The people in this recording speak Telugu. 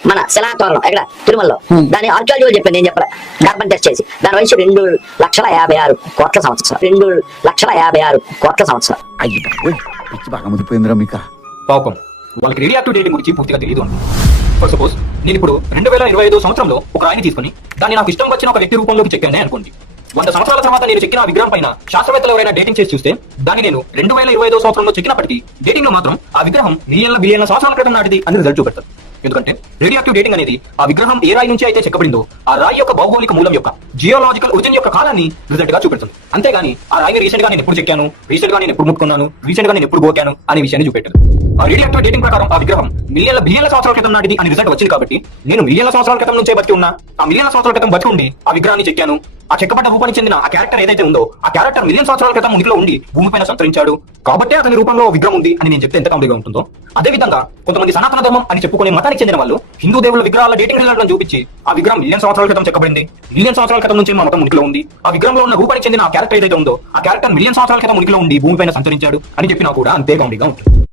మన శిలాతోరణం ఎక్కడ తిరుమలలో దాని ఆర్కియాలజీ చెప్పింది, నేను చెప్పలే. కార్బన్ టెస్ట్ చేసి దాని వయసు 2,56,00,000 సంవత్సరాలు. 2,56,00,000 సంవత్సరాలు. పాపం వాళ్ళకి రేడియో యాక్టివ్ డేటింగ్ గురించి పూర్తిగా తెలియదు అండి. ఫర్ సపోజ్ నేను ఇప్పుడు 2025 సంవత్సరంలో ఒక రాయిని తీసుకుని దాన్ని నాకు ఇష్టం వచ్చిన ఒక వ్యక్తి రూపంలోకి చెక్కానే అనుకోండి. 100 సంవత్సరాల తర్వాత నేను చెక్కిన ఆ విగ్రహం పైన శాస్త్రవేత్తలు ఎవరైనా డేటింగ్ చేసి చూస్తే దాన్ని నేను 2025 సంవత్సరంలో చెక్కినప్పటికీ డేటింగ్ లో మాత్రం ఆ విగ్రహం బిలియన్ల సంవత్సరాల క్రితం నాటిది అని రిజల్ట్ చూపెడతారు. ఎందుకంటే రేడియో యాక్టివ్ డేటింగ్ అనేది ఆ విగ్రహం ఏ రాయి నుంచి అయితే చెక్కబడిందో ఆ రాయి యొక్క భౌగోళిక మూలం యొక్క జియోలాజికల్ ఒరిజిన్ యొక్క కాలాన్ని రిజల్ట్ గా చూపెడుతుంది. అంతేగాని ఆ రాయిని రీసెంట్ గా నేను ఎప్పుడు చెక్కాను, రీసెంట్ గా నేను ఎప్పుడు ముట్టుకున్నాను, రీసెంట్ గా నేను ఎప్పుడు గోకాను అనే విషయాన్ని చూపెట్టదు. ఆ రేడియో యాక్టివ్ డేటింగ్ ప్రకారం ఆ విగ్రహం బిలియన్ల సంవత్సరాల క్రితం నాటిది అని రిజల్ట్ వచ్చింది కాబట్టి నేను మిలియన్ల సంవత్సరాల క్రితం నుంచే బతికి ఉన్నా, ఆ మిలియన్ల సంవత్సరాల క్రితం బతికి ఉండి ఆ విగ్రహాన్ని చెక్కాను. ఆ చెక్కబడ్డ రూపానికి చెందిన ఆ క్యారెక్టర్ ఏదైతే ఉందో ఆ క్యారెక్టర్ మిలియన్ సంవత్సరాల క్రితం ఉనికిలో ఉండి భూమిపైన సంతరించాడు కాబట్టి అతని రూపంలో విగ్రహం ఉంది అని నేను చెప్తే ఎంత కామెడీగా ఉంటుందో. అదే విధంగా కొంతమంది సనాతన ధర్మం అని చెప్పుకునే మతానికి చెందిన వాళ్ళు హిందూ దేవుళ్ళ విగ్రహాల డేటింగ్ రిజల్ట్లను చూపించి ఆ విగ్రహం మిలియన్ సంవత్సరాల క్రితం చెక్కబడింది, మిలియన్ సంవత్సరాల క్రితం నుంచి మా మతం ఉనికిలో ఉంది, ఆ విగ్రహంలో ఉన్న రూపానికి చెందిన ఆ క్యారెక్టర్ ఏదైతే ఉందో ఆ క్యారెక్టర్ మిలియన్ సంవత్సరాల క్రితం ఉనికిలో ఉండి భూమిపైన సంతరించాడు అని చెప్పినా కూడా అంతే కామెడీగా ఉంటుంది.